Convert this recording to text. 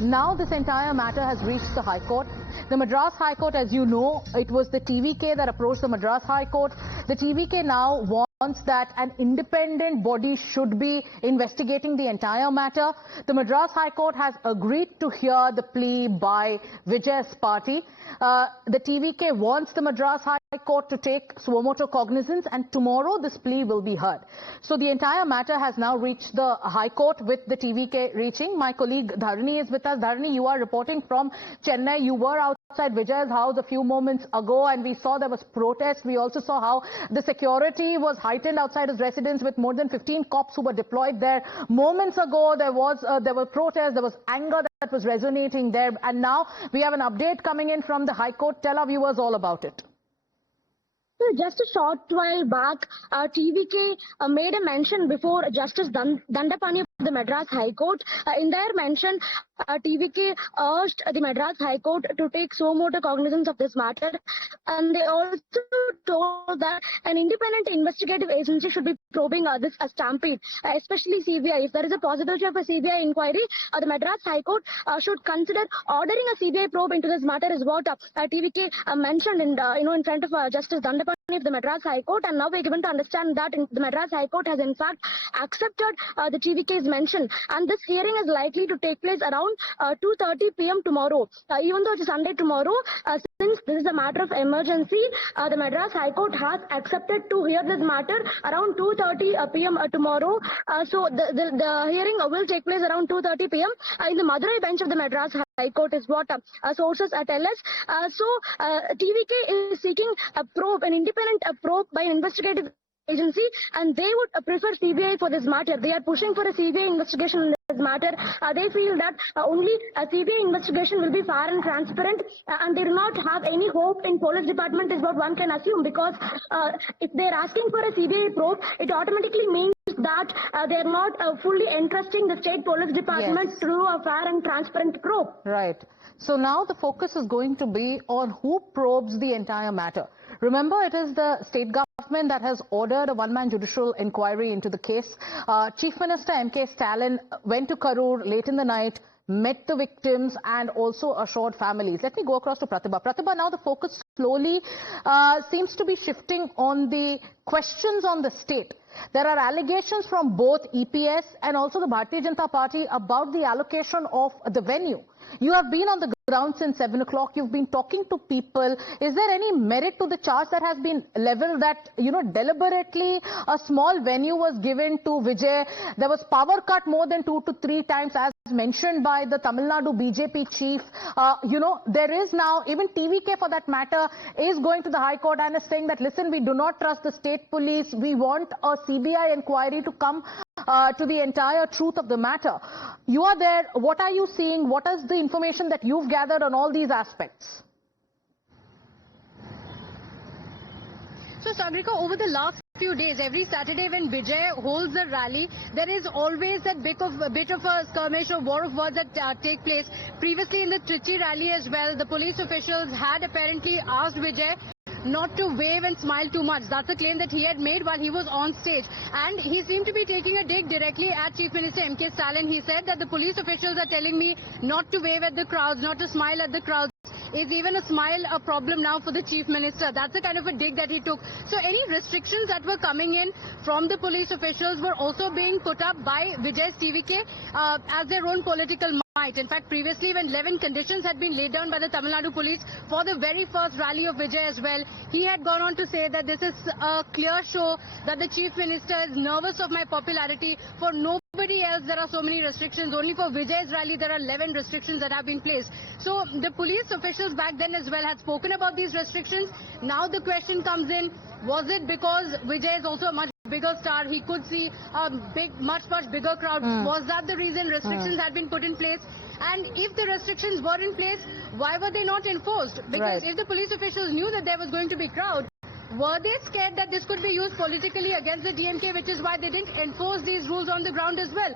Now this entire matter has reached the High Court. The Madras High Court, as you know, it was the TVK that approached the Madras High Court. The TVK now wants that an independent body should be investigating the entire matter. The Madras High Court has agreed to hear the plea by Vijay's party. The TVK wants the Madras High Court to take suo motu cognizance, and tomorrow this plea will be heard. So the entire matter has now reached the High Court, with the TVK reaching. My colleague Dharani is with us. Dharani, you are reporting from Chennai. You were outside Vijay's house a few moments ago, and we saw there was protest. We also saw how the security was heightened outside his residence with more than 15 cops who were deployed there. Moments ago, there were protests, there was anger that was resonating there, and now we have an update coming in from the High Court. Tell our viewers all about it. Just a short while back, TVK made a mention before Justice Dandapani of the Madras High Court. In their mention, TVK urged the Madras High Court to take suo motu cognizance of this matter, and they also told that an independent investigative agency should be probing this stampede, especially CBI. If there is a possibility of a CBI inquiry, the Madras High Court should consider ordering a CBI probe into this matter, is what TVK mentioned in front of Justice Dandapani of the Madras High Court. And now we're given to understand that the Madras High Court has in fact accepted the TVK's mention, and this hearing is likely to take place around 2:30 p.m. tomorrow. Even though it's Sunday tomorrow, since this is a matter of emergency, the Madras High Court has accepted to hear this matter around 2:30 p.m. Tomorrow. So the hearing will take place around 2:30 p.m. In the Madurai bench of the Madras High Court, is what sources tell us. So TVK is seeking a probe, an independent probe by an investigative agency, and they would prefer CBI for this matter. They are pushing for a CBI investigation in this matter. They feel that only a CBI investigation will be fair and transparent, and they do not have any hope in police department, is what one can assume, because if they are asking for a CBI probe, it automatically means that they are not fully entrusting the state police department to do a fair and transparent probe. Right. So now the focus is going to be on who probes the entire matter. Remember, it is the state government that has ordered a one-man judicial inquiry into the case. Chief Minister M.K. Stalin went to Karur late in the night, met the victims and also assured families. Let me go across to Pratibha. Pratibha, now the focus slowly seems to be shifting on the questions on the state. There are allegations from both EPS and also the Bharatiya Janata Party about the allocation of the venue. You have been on the ground since 7 o'clock. You've been talking to people. Is there any merit to the charge that has been leveled that, deliberately a small venue was given to Vijay? There was power cut more than 2 to 3 times, as mentioned by the Tamil Nadu BJP chief. There is now, even TVK for that matter, is going to the High Court and is saying that, listen, we do not trust the state police. We want a CBI inquiry to come to the entire truth of the matter. You are there. What are you seeing? What is the information that you've gathered on all these aspects? So, Sagrika, over the last few days, every Saturday when Vijay holds a rally, there is always that bit of a skirmish or war of words that take place. Previously in the Trichy rally as well, the police officials had apparently asked Vijay not to wave and smile too much. That's a claim that he had made while he was on stage. And he seemed to be taking a dig directly at Chief Minister M.K. Stalin. He said that the police officials are telling me not to wave at the crowds, not to smile at the crowds. Is even a smile a problem now for the Chief Minister? That's the kind of a dig that he took. So any restrictions that were coming in from the police officials were also being put up by Vijay's TVK as their own political might. In fact, previously when 11 conditions had been laid down by the Tamil Nadu police for the very first rally of Vijay as well, he had gone on to say that this is a clear show that the Chief Minister is nervous of my popularity. For nobody else there are so many restrictions. Only for Vijay's rally there are 11 restrictions that have been placed. So the police officials back then as well had spoken about these restrictions. Now the question comes in, was it because Vijay is also a much bigger star, he could see a much bigger crowd? Was that the reason restrictions had been put in place? And if the restrictions were in place, why were they not enforced? Because if the police officials knew that there was going to be crowd, were they scared that this could be used politically against the DMK, which is why they didn't enforce these rules on the ground as well?